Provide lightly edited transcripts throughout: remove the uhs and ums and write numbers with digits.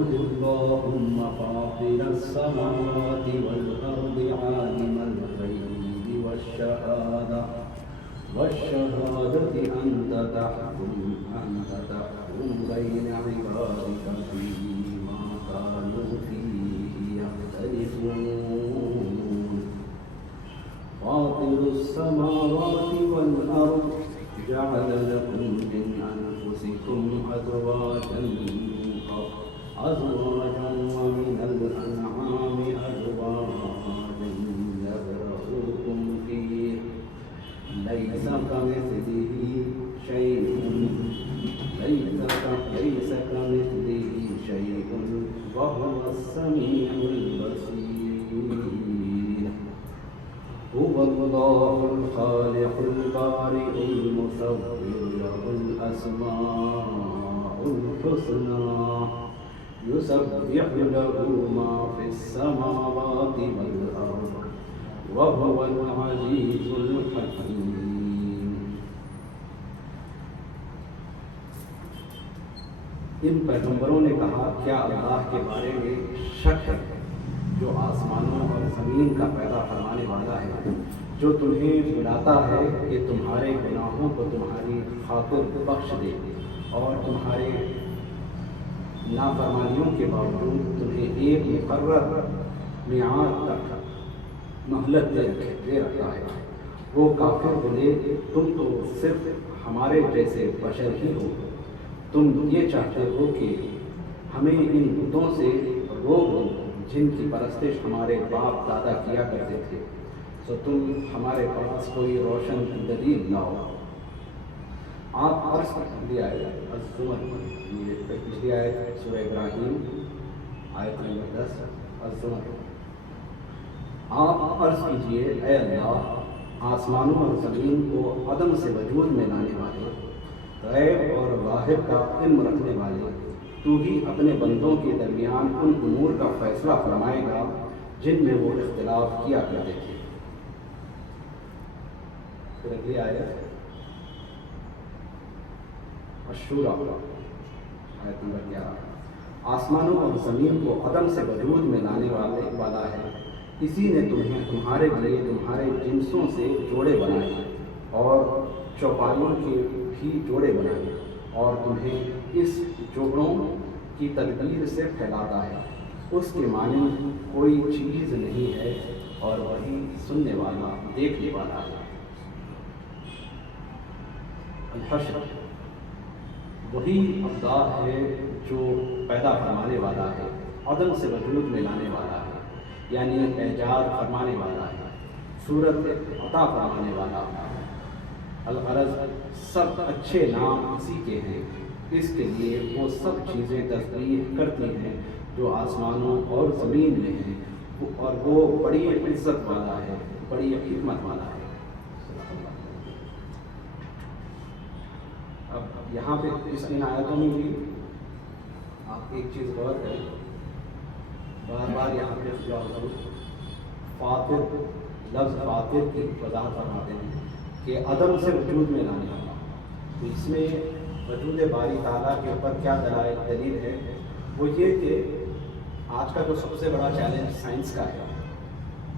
قل اللهم فاطر السماوات والأرض عالم الغيب والشهادة أنت تحكم بين عبادك فيما كانوا فيه يختلفون فاطر السماوات والأرض جعل لكم من أنفسكم أزواجا ومن الأنعام أزواجا يذرؤكم فيه ليس كمثله شيء وهو السميع البصير هو الله الخالق البارئ المصور له الأسماء الحسنى يسبح له ما في السماوات والأرض وهو العزيز الحكيم. ان پیغمبروں نے کہا کیا اللہ کے بارے میں شک ہے جو آسمانوں اور زمین کا پیدا فرمانے والا ہے، جو تمہیں بلاتا ہے کہ تمہارے گناہوں کو تمہاری خاطر بخش دے اور تمہارے نافرمانیوں کے باوجود تمہیں ایک مقرر میعاد تک مہلت دے رکھتا ہے۔ وہ کافر بولے تم تو صرف ہمارے جیسے بشر ہی ہو، تم یہ چاہتے ہو کہ ہمیں ان بتوں سے روک دو جن کی پرستش ہمارے باپ دادا کیا کرتے تھے، تو تم ہمارے پاس کوئی روشن دلیل لاؤ۔ آپ عرض کیجیے الزمر، یہ پچھلی آیت سورہ ابراہیم آیت نمبر 10 الزمر۔ آپ عرض کیجیے اے اللہ، آسمانوں اور زمین کو عدم سے وجود میں لانے والے، غیب اور ظاہر کا علم رکھنے والے، تو ہی اپنے بندوں کے درمیان ان امور کا فیصلہ فرمائے گا جن میں وہ اختلاف کیا کرتے تھے۔ پھر اگلی آیت الشورى آیت نمبر 11۔ آسمانوں اور زمین کو عدم سے وجود میں لانے والا ہے، اسی نے تمہارے لیے تمہارے جنسوں سے جوڑے بنائے اور چوپایوں کے بھی جوڑے بنائے، اور تمہیں اس جوڑوں کی تدبیر سے پھیلاتا ہے، اس کے مانند کوئی چیز نہیں ہے اور وہی سننے والا دیکھنے والا ہے۔ الحشر، وہی اللہ ہے جو پیدا فرمانے والا ہے، عدم سے وجود میں لانے والا ہے، یعنی ایجاد فرمانے والا ہے، صورت عطا فرمانے والا ہے۔ الغرض سب اچھے نام اسی کے ہیں، اس کے لیے وہ سب چیزیں تصدیق کرتی ہیں جو آسمانوں اور زمین میں ہیں، اور وہ بڑی عزت والا ہے، بڑی حکمت والا ہے۔ اب یہاں پہ اس ان آیتوں میں بھی آپ ایک چیز غور کریں، بار بار یہاں پہ فاطر، لفظ فاطر کی وضاحت فرماتے ہیں کہ عدم سے وجود میں لانے والا۔ تو اس میں وجود باری تعالیٰ کے اوپر کیا دلیل ہے؟ وہ یہ کہ آج کا جو سب سے بڑا چیلنج سائنس کا ہے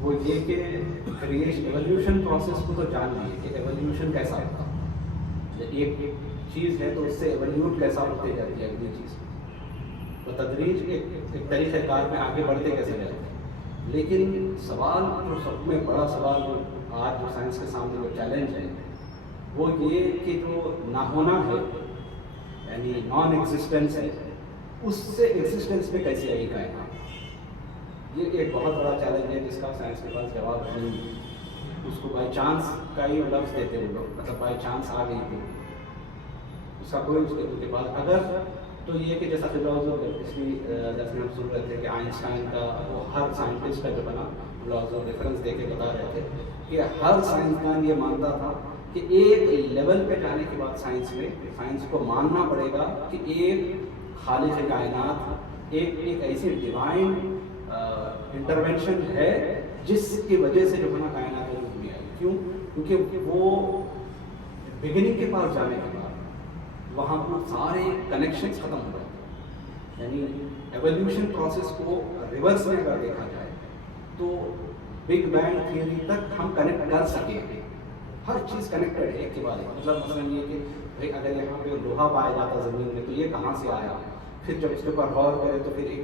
وہ یہ کہ ایولیوشن پروسیس کو تو جان لیے کہ ایولیوشن کیسا ہوتا، ایک چیز ہے تو اس سے ایولیوٹ کیسا ہوتے جاتی ہے اگلی چیز، تو تدریج ایک طریقہ کار میں آگے بڑھتے کیسے جاتے ہیں۔ لیکن سوال جو سب میں بڑا سوال جو آج جو سائنس کے سامنے وہ چیلنج ہے وہ یہ کہ جو نہ ہونا ہے یعنی نان ایگزسٹنس ہے، اس سے ایگزسٹنس میں کیسے آئی کائنات، یہ ایک بہت بڑا چیلنج ہے جس کا سائنس کے پاس جواب نہیں ہے۔ اس کو بائی چانس کا ہی لفظ دیتے وہ لوگ، مطلب بائی چانس آ گئی تھی، اس کا کوئی اس کے بعد اگر تو یہ کہ جیسا پچھلی جیسے ہم سن رہے تھے کہ آئنسٹائن کا وہ ہر سائنٹسٹ کا جو بنا لاز آف ریفرنس دے کے بتا رہے تھے کہ ہر سائنسدان یہ مانتا تھا کہ ایک لیول پہ جانے کے بعد سائنس کو ماننا پڑے گا کہ ایک خالق کائنات، ایک ایسی ڈیوائن انٹرونشن ہے جس کی وجہ سے جو بنا کائنات وجود میں آئی۔ کیوں؟ کیونکہ وہ بگننگ کے پاس جانے کے بعد وہاں پر سارے کنیکشنز ختم ہو گئے، यानी एवोल्यूशन प्रोसेस को रिवर्स में अगर देखा जाए तो बिग बैंग थियरी तक हम कनेक्ट कर सके, हर चीज़ कनेक्टेड है एक के बाद एक। मतलब मसलन ये कि भाई अगर यहाँ पे लोहा पाया जाता ज़मीन में तो ये कहाँ से आया, फिर जब उसके ऊपर गौर करें तो फिर एक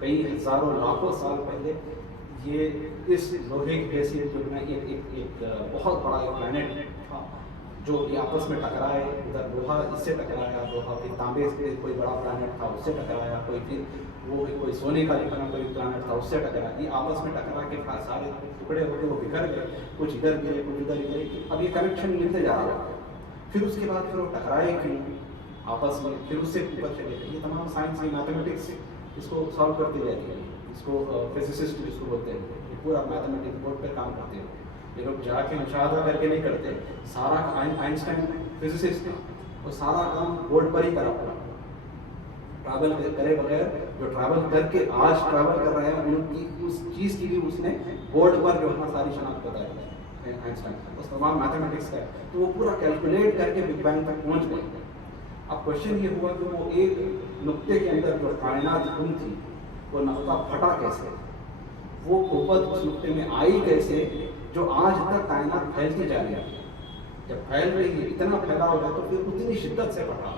कई हज़ारों लाखों साल पहले ये इस लोहे की जैसी दुनिया एक बहुत बड़ा एक प्लैनेट था जो ये आपस में टकराए, उधर लोहा इससे टकराया, लोहा फिर तांबे से कोई बड़ा प्लैनेट था उससे टकराया, कोई फिर वो कोई सोने का जितना कोई प्लैनेट था उससे टकराया, ये आपस में टकरा के सारे टुकड़े होकर वो बिखर गए, कुछ इधर गिरे कुछ उधर गिरे। अब ये कनेक्शन मिलते जा रहा है, फिर उसके बाद फिर वो टकराए क्यों आपस में, फिर उससे ऊपर चले गए। ये तमाम साइंस की मैथमेटिक्स इसको सॉल्व करती रहती है, इसको फिजिसिस्ट जिसको बोलते हैं, ये पूरा मैथमेटिक्स बोर्ड पर काम करते हैं। ये लोग जाके मुशाहदा करके नहीं करते, सारा आइंस्टाइन फिजिसिस्ट था, वो सारा काम बोर्ड पर ही करा पूरा, ट्रैवल करे बगैर जो ट्रैवल करके आज ट्रैवल कर रहे हैं उनकी उस चीज़ की भी उसने बोर्ड पर जो है सारी शनाख्त बताई आइंस्टाइन, उस तमाम मैथमेटिक्स का, तो वो पूरा कैलकुलेट करके बिग बैंग तक पहुँच गए। अब क्वेश्चन ये हुआ कि वो एक नुक्ते के अंदर जो कायनात गुम थी वो नुक्ता फटा कैसे, वो कुव्वत उस नुक्ते में आई कैसे जो आज तक कायनात फैलती जा रही है। जब फैल रही है, इतना फैलाव है तो फिर उतनी शिद्दत से फटा,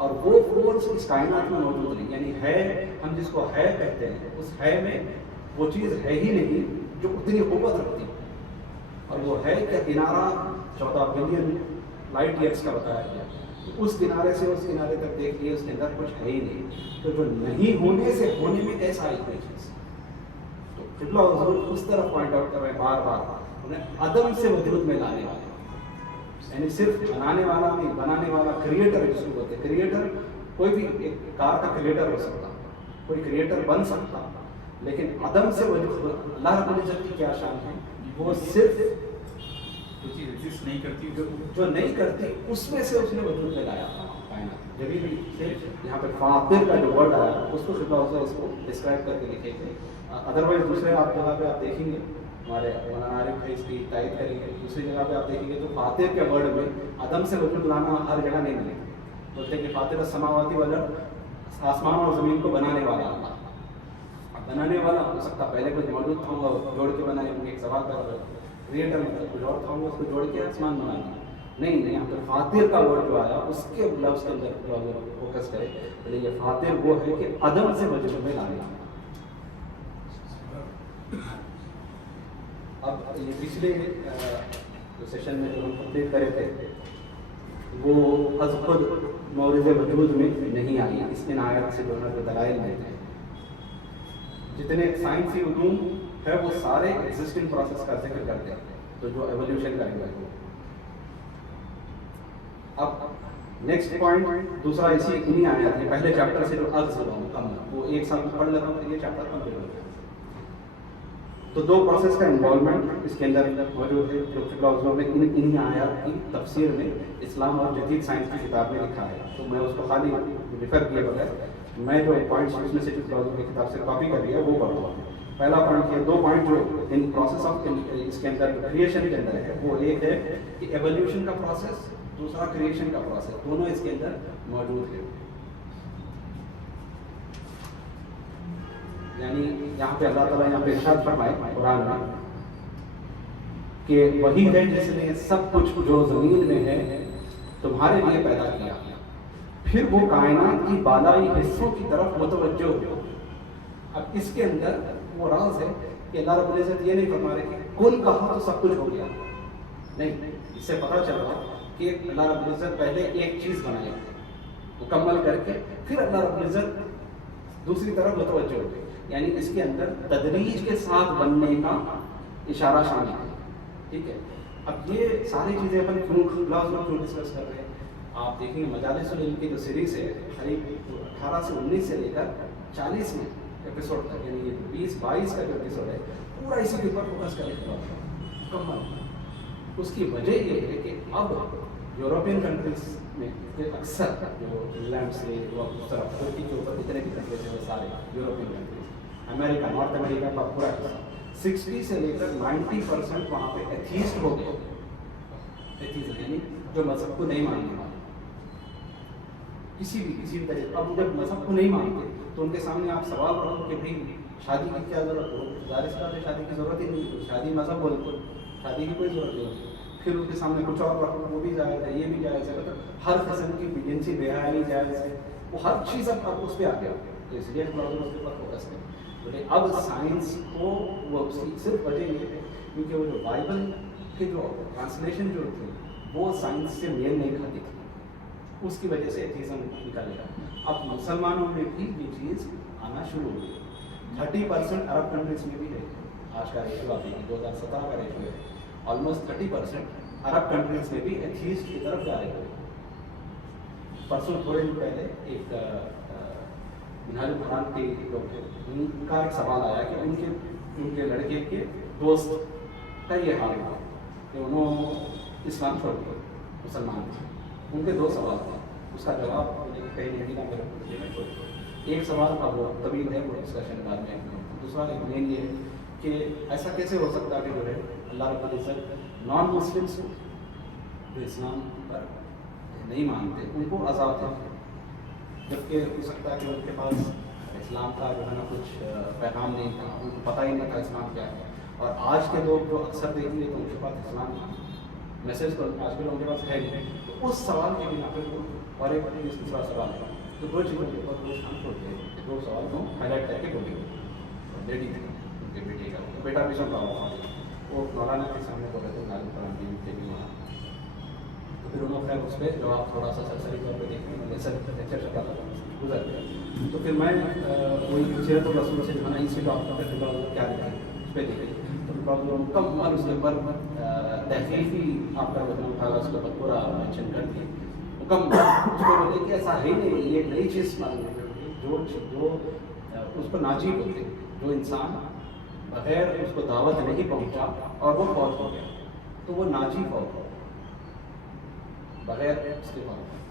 और वो फोर्स इस कायनात में मौजूद नहीं, यानी है हम जिसको है कहते हैं उस है में वो चीज़ है ही नहीं जो उतनी कुव्वत रखती, और वो है क्या किनारा 14 बिलियन लाइट ईयर्स का बताया गया, तो उस किनारे से उस किनारे तक देख लिए उसके अंदर कुछ है ही नहीं, तो जो नहीं होने से होने में कैसा आई कोई चीज़, तो किबला हुजूर उस तरफ पॉइंट आउट कर रहे हैं बार बार, उन्हें अदम से वजूद में लाने वाले, यानी सिर्फ बनाने वाला नहीं, बनाने वाला क्रिएटर जिसको बोलते हैं। क्रिएटर कोई भी एक कार का क्रिएटर हो सकता, कोई क्रिएटर बन सकता, लेकिन अदम से वजूद, अल्लाह रब्बुल इज्जत की क्या शान है, वो सिर्फ जो चीज़ एग्जिस्ट नहीं करती, जो नहीं करती उसमें से उसने वजूद में लाया कायनात। जब भी यहाँ पे फातिर का जो वर्ड आया उसको किबला हुजूर इसको डिस्क्राइब करके लिखे थे, अदरवाइज दूसरे आप जगह पे आप देखेंगे, हमारे मौलाना आरिफ भाई इसकी तायद करेंगे, दूसरी जगह पे आप देखेंगे तो फातिर के वर्ड में अदम से वजूद लाना हर जगह नहीं मिलेगा। बोलते हैं कि फातिर समावाती वाला आसमान और ज़मीन को बनाने वाला अल्लाह, अब बनाने वाला हो सकता पहले कुछ मौजूद था और जोड़ के बनाए होंगे, एक सवाल कर रहे हो, क्रिएटर मतलब कुछ और था उसको जोड़ के आसमान बना दिया, नहीं यहाँ पर फातिर का वर्ड जो आया उसके लफ्ज़ के अंदर फोकस करें, तो ये फातिर वो है कि अदम से वजूद में लाने। अब ये पिछले जो सेशन में जो हम कंप्लीट करे थे वो हज़ खुद मौरिज़ वजूद में नहीं आई, इस इनायत से जो है वो दलाइल में थे। जितने साइंसी उलूम है वो सारे एग्जिस्टिंग प्रोसेस का जिक्र करते हैं, तो जो एवोल्यूशन का है। अब नेक्स्ट पॉइंट दूसरा इसी इन्हीं आयत है, पहले चैप्टर से जो अर्ज हुआ मुकम्मल वो एक साथ पढ़ लेता हूँ, ये चैप्टर कंप्लीट हो गया। तो दो प्रोसेस का इन्वॉल्वमेंट इसके अंदर मौजूद है, जो किबला हुजूर ने इन्हीं आयत की तफसीर में इस्लाम और जदीद साइंस की किताब में लिखा है, तो मैं उसको खाली रिफर किए बगैर मैं जो पॉइंट्स उसमें से किबला हुजूर की किताब से कॉपी कर लिया वो पढ़ूँगा। पहला पॉइंट ये, दो पॉइंट जो इन प्रोसेस ऑफ इसके अंदर क्रिएशन के अंदर है वो एक है कि एवोल्यूशन का प्रोसेस, दूसरा क्रिएशन का प्रोसेस, दोनों इसके अंदर मौजूद है। यानी यहाँ पे अल्लाह ताला यहाँ पे इरशाद फरमाए कुरान में कि वही है जिसने सब कुछ जो ज़मीन में है तुम्हारे लिए पैदा किया, फिर वो कायनात की बालाई हिस्सों की तरफ मुतवज्जो हो। अब इसके अंदर वो राज है कि अल्लाह रब्बुल इज़्ज़त ये नहीं फरमा रहे कि कुल कहा तो सब कुछ हो गया, नहीं, इससे पता चल रहा कि अल्लाह रब्बुल इज़्ज़त पहले एक चीज़ बनाई मुकम्मल करके फिर अल्लाह रब्बुल इज़्ज़त दूसरी तरफ मुतवज्जो हो गई, यानी इसके अंदर तदरीज के साथ बनने का इशारा शामिल है। ठीक है, अब ये सारी चीज़ें अपन क्यों डिस्कस कर रहे हैं, आप देखेंगे मजालिसुल इल्म की जो सीरीज़ है करीब 18 से 19 से लेकर 40 में एपिसोड तक, यानी ये 20-22 का जो एपिसोड है पूरा इसी के ऊपर फोकस करेगा मुकम्मल। उसकी वजह ये है कि अब यूरोपियन कंट्रीज में अक्सर जो इंग्लैंड से उस तरफ तुर्की के ऊपर जितने भी कंट्रीज हैं वो सारे European countries, America, north America का पूरा 60 से लेकर 90% वहाँ पे एथीस्ट हो गए, एथीस्ट यानी जो मजहब को नहीं मानने वाले। किसी भी तरीके। अब जब मजहब को नहीं मानते तो उनके सामने आप सवाल रखो कि भाई शादी की क्या ज़रूरत हो, जाहिर सी बात है शादी की ज़रूरत ही नहीं है, शादी मजहब बोलते, शादी की कोई ज़रूरत नहीं होती। फिर उनके सामने कुछ और रखो, वो भी जायज़ है, ये भी जायज़ है, मतलब हर किस्म की जिनसी बेहयाई जायज़ है, वो हर चीज़ अब उस पर आ गया। तो इसलिए प्रॉब्लम उसके ऊपर फोकस करें। बोले अब साइंस को वो उसकी सिर्फ वजह ये है क्योंकि वो जो बाइबल के जो ट्रांसलेशन जो थी वो साइंस से मेल नहीं खाती थी, उसकी वजह से एथीज़म निकलेगा। अब मुसलमानों में भी ये चीज़ आना शुरू हो गई। 30% अरब कंट्रीज में भी है, आज का रेशो आप देखिए 2017 का रेशो है, ऑलमोस्ट 30% अरब कंट्रीज में भी एथीस्ट की तरफ जा रहे हैं। परसों थोड़े दिन पहले एक मिनहाजुल कुरान के लोग थे, उनका एक सवाल आया कि उनके लड़के के दोस्त का ये हाल हुआ कि उन्होंने इस्लाम छोड़ दिया, मुसलमान थे। उनके दो सवाल थे, उसका जवाब मुझे कहीं नहीं मिला मेरे को, मैं छोड़ दिया। एक सवाल अब वो तवील है, वो डिस्कशन बाद में। दूसरा एक मेन ये है कि ऐसा कैसे हो सकता है कि जो है अल्लाह रब्बुल इज़्ज़त नॉन मुस्लिम्स को जो इस्लाम पर नहीं मानते उनको आज़ाद है, जबकि हो सकता है कि उनके पास इस्लाम का जो है ना कुछ पैगाम नहीं था, उनको पता ही नहीं था इस्लाम क्या है। और आज के लोग जो अक्सर देखेंगे तो उनके पास इस्लाम मैसेज तो आज के लोगों के पास है नहीं। तो उस सवाल के बिना पे वो और एक दूसरा सवाल है, तो दो चीज़ों के ऊपर वो शांत होते हैं, दो सवाल को हाईलाइट करके बोले। लेडी थी उनके बेटे का, बेटा भी सुन रहा हुआ, वो मौलाना के सामने बोले थे नाली कुरान के भी वहाँ। तो फिर उन्होंने खैर उस पर जवाब थोड़ा सा सरसरी तौर पर देखने में लेक्चर चल रहा था, गुजर गया। तो फिर मैं वही सीरत रसूल से जो है ना इसी टॉपिक पर क्या लिखा उस पर देखी, तो मुकम्मल उसके ऊपर तहकीकी आपका जो था उसके ऊपर पूरा मेंशन कर दिए मुकम्मल। उसको बोले कि ऐसा है नहीं, ये एक नई चीज़ जो उस पर नाजीब होते, जो इंसान बगैर उसको दावत नहीं पहुंचा और वो फौत हो गया तो वो नाजीब होगा बगैर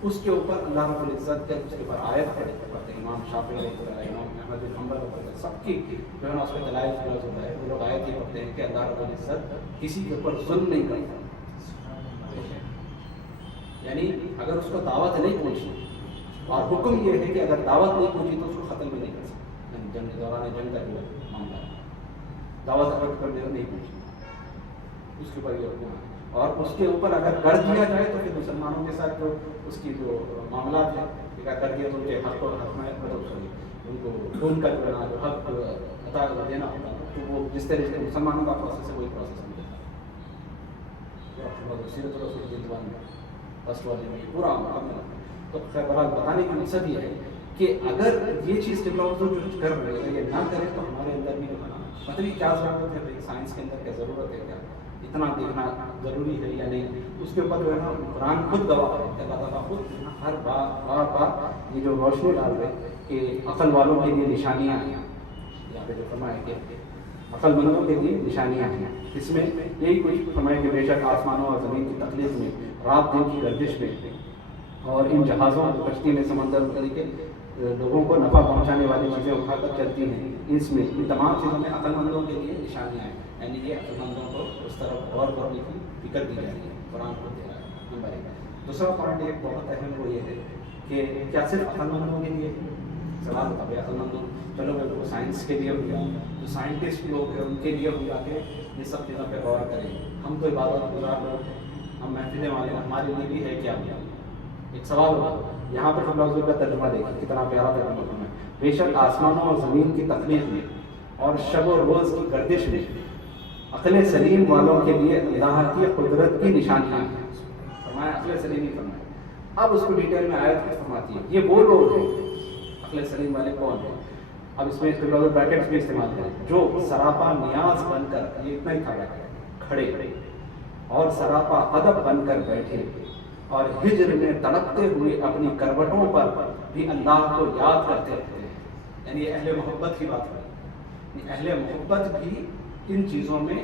उसके ऊपर अल्लाह रब्बुल इज़्ज़त के उसके ऊपर आयत पढ़ते इमाम शाफ़ी इमाम अहमद बिन हंबल सबकी जो है ना उस पर दलाइल होता है, वो लोग आयत ये पढ़ते हैं कि अल्लाह रब्बुल इज़्ज़त किसी के ऊपर जुल्म नहीं करता। यानी अगर उसको दावत नहीं पहुंची और हुक्म ये है कि अगर दावत नहीं पहुंची तो उसको ख़त्म भी नहीं कर सकते। जंग के दौरान जंग का जो मामला है, दावत अगर करने नहीं पहुंची उसके ऊपर ये हुक्म है। और उसके ऊपर अगर कर दिया जाए तो फिर मुसलमानों के साथ जो उसकी जो मामला है अगर कर दिया तो उनके हक को हक में मतलब उनको खून का जो है हक अता देना होता है, तो वो जिस तरह से मुसलमानों का प्रोसेस है वही प्रोसेस हम देता है सीरत रसूल के ज़बान में फर्स्ट वाले में पूरा तो खैर बहरहाल बताने का मकसद ये है कि अगर ये चीज़ टेक्नोलॉजी जो कर रहे हैं ये ना करें तो हमारे अंदर भी जो है ना मतलब क्या ज़रूरत है भाई, साइंस के अंदर क्या ज़रूरत है, क्या इतना देखना ज़रूरी है या नहीं, उसके ऊपर जो है ना कुरान खुद गवाह है, अल्लाह ताला खुद हर बार ये जो रोशनी डाल रहे कि अक्ल वालों के लिए निशानियाँ हैं, यहाँ पे जो फरमाया कि अक्लमंदों के लिए निशानियाँ हैं, इसमें यही कुछ फरमाया कि बेशक आसमानों और ज़मीन की तख्लीक में, रात दिन की गर्दिश में और इन जहाज़ों कश्ती में समंदर तरीके लोगों को नफ़ा पहुँचाने वाली चीज़ें उठाकर चलती हैं, इसमें इन तमाम चीज़ों में अक्लमंदों के लिए निशानियाँ हैं। यानी ये अक्लमंदों को उस तरफ गौर करने की फिक्र दी जा रही है, कुरान को दे रहा है। नंबर एक। दूसरा पॉइंट एक बहुत अहम वो ये है कि क्या सिर्फ अक्लमंदों के लिए सवाल होता है, अक्लमंदों चलो वो साइंस के लिए हुआ, जो साइंटिस्ट लोग हैं उनके लिए हुआ कि ये सब चीज़ों पर गौर करें। हम तो इबादत गुजार लोग हैं, हम महफिलें वाले, हमारे लिए भी है क्या हुआ, एक सवाल होगा। यहाँ पर हम लोग का तर्जुमा देखिए कितना प्यारा तर्जुमा है, बेशक आसमानों और ज़मीन की तख्लीक में और शब व रोज़ की गर्दिश में अक्ल सलीम वालों के लिए अल्लाह की कुदरत की निशानियाँ हैं। फरमाया अक्ल सलीम ही फरमाया। अब उसको डिटेल में आयत फरमाती है, ये वो लोग हैं अक्ल सलीम वाले कौन हैं। अब इसमें ब्रैकेट्स भी इस्तेमाल करें, जो सरापा नियाज बनकर, ये इतना ही था खड़े और सरापा अदब बनकर बैठे और हिज्र में तड़पते हुए अपनी करवटों पर भी अल्लाह को याद करते रहते हैं। यानी अहले मोहब्बत की बात है, अहले मोहब्बत भी इन चीज़ों में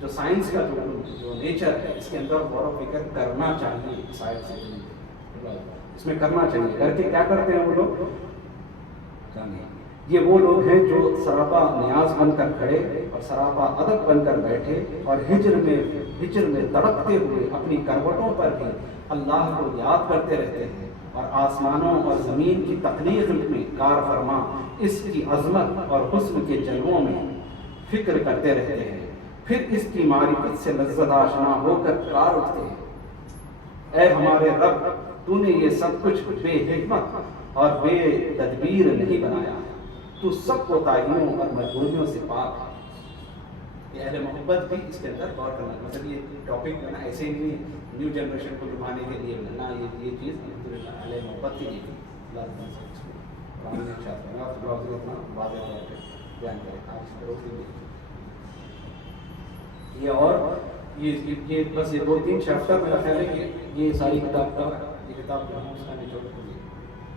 जो साइंस का जो नेचर है इसके अंदर गौर फिक्र करना चाहिए, शायद से इसमें करना चाहिए। करके क्या करते हैं वो लोग, ये वो लोग हैं जो सरापा नियाज बनकर खड़े और सरापा अदब बनकर बैठे और हिज्र में ہجر میں تڑپتے ہوئے اپنی کروٹوں پر بھی اللہ کو یاد کرتے رہتے ہیں اور آسمانوں اور زمین کی تخلیق میں کار فرما اس کی عظمت اور حسن کے جلووں میں فکر کرتے رہتے ہیں، پھر اس کی معرفت سے لذت آشنا ہو کر کار اٹھتے ہیں۔ اے ہمارے رب، تو نے یہ سب کچھ بے حکمت اور بے تدبیر نہیں بنایا، تو سب کوتاہیوں اور مجبوریوں سے پاک ہے۔ یہ اہل محبت بھی اس کے اندر غور کرنا، مطلب یہ ٹاپک جو ہے نا ایسے ہی نہیں ہے نیو جنریشن کو لبھانے کے لیے بننا، یہ چیز الحمدللہ اہل محبت کے لیے بھی لازمی اپنا واضح طور پہ بیان کرے۔ یہ اور یہ بس یہ 2-3 چیپٹر میرا خیال ہے کہ یہ ساری کتاب کا یہ کتاب جو ہے اس کا نچوڑ ہوگی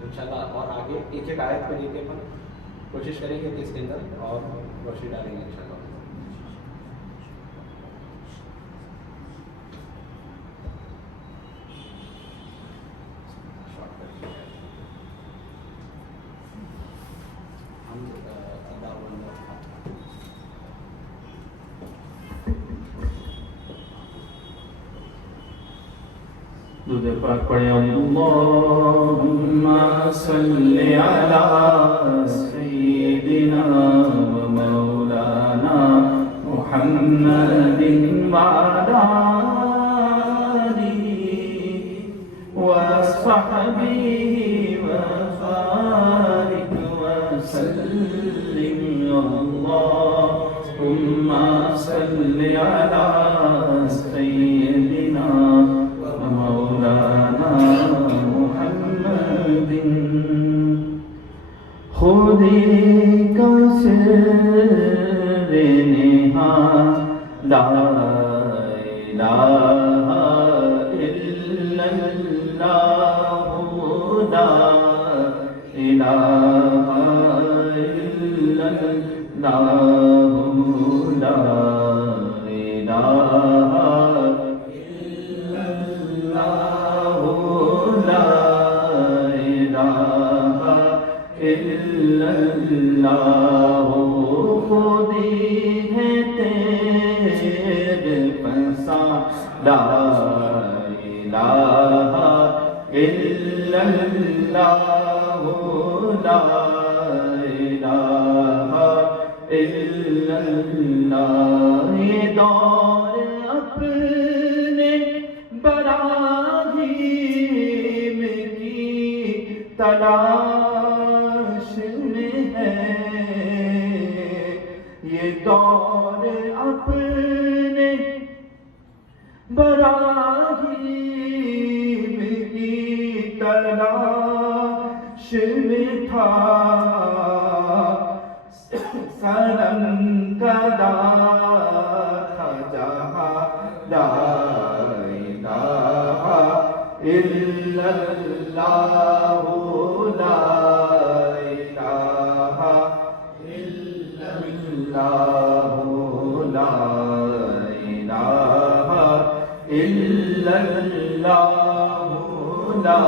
انشاءاللہ، اور آگے ایک ایک آیت کو لے کے اپن کوشش کریں گے کہ اس کے اندر اور روشنی ڈالیں گے انشاءاللہ۔ درود پاک پڑھیں۔ اللہم صلی علی سیدنا و مولانا محمد وعلی آلہ و صحبہ وبارک وسلم۔ اللہم صلی علی سیدنا مولانا محمد خودی کا سر نہاد لا الہ الا اللہ لا الہ الا اللہ لا الہ اللہ خودی ہے تیرے پسند لا الہ الا اللہ لا الہ الا اللہ۔ یہ دور اپنے براہیم کی تلاش میں ہے، یہ دور اپنے براہیم کی تلاش میں تھا، سرم کدا تھا جہاں لا الہ الا اللہ لا الہ الا اللہ لا الہ الا اللہ لا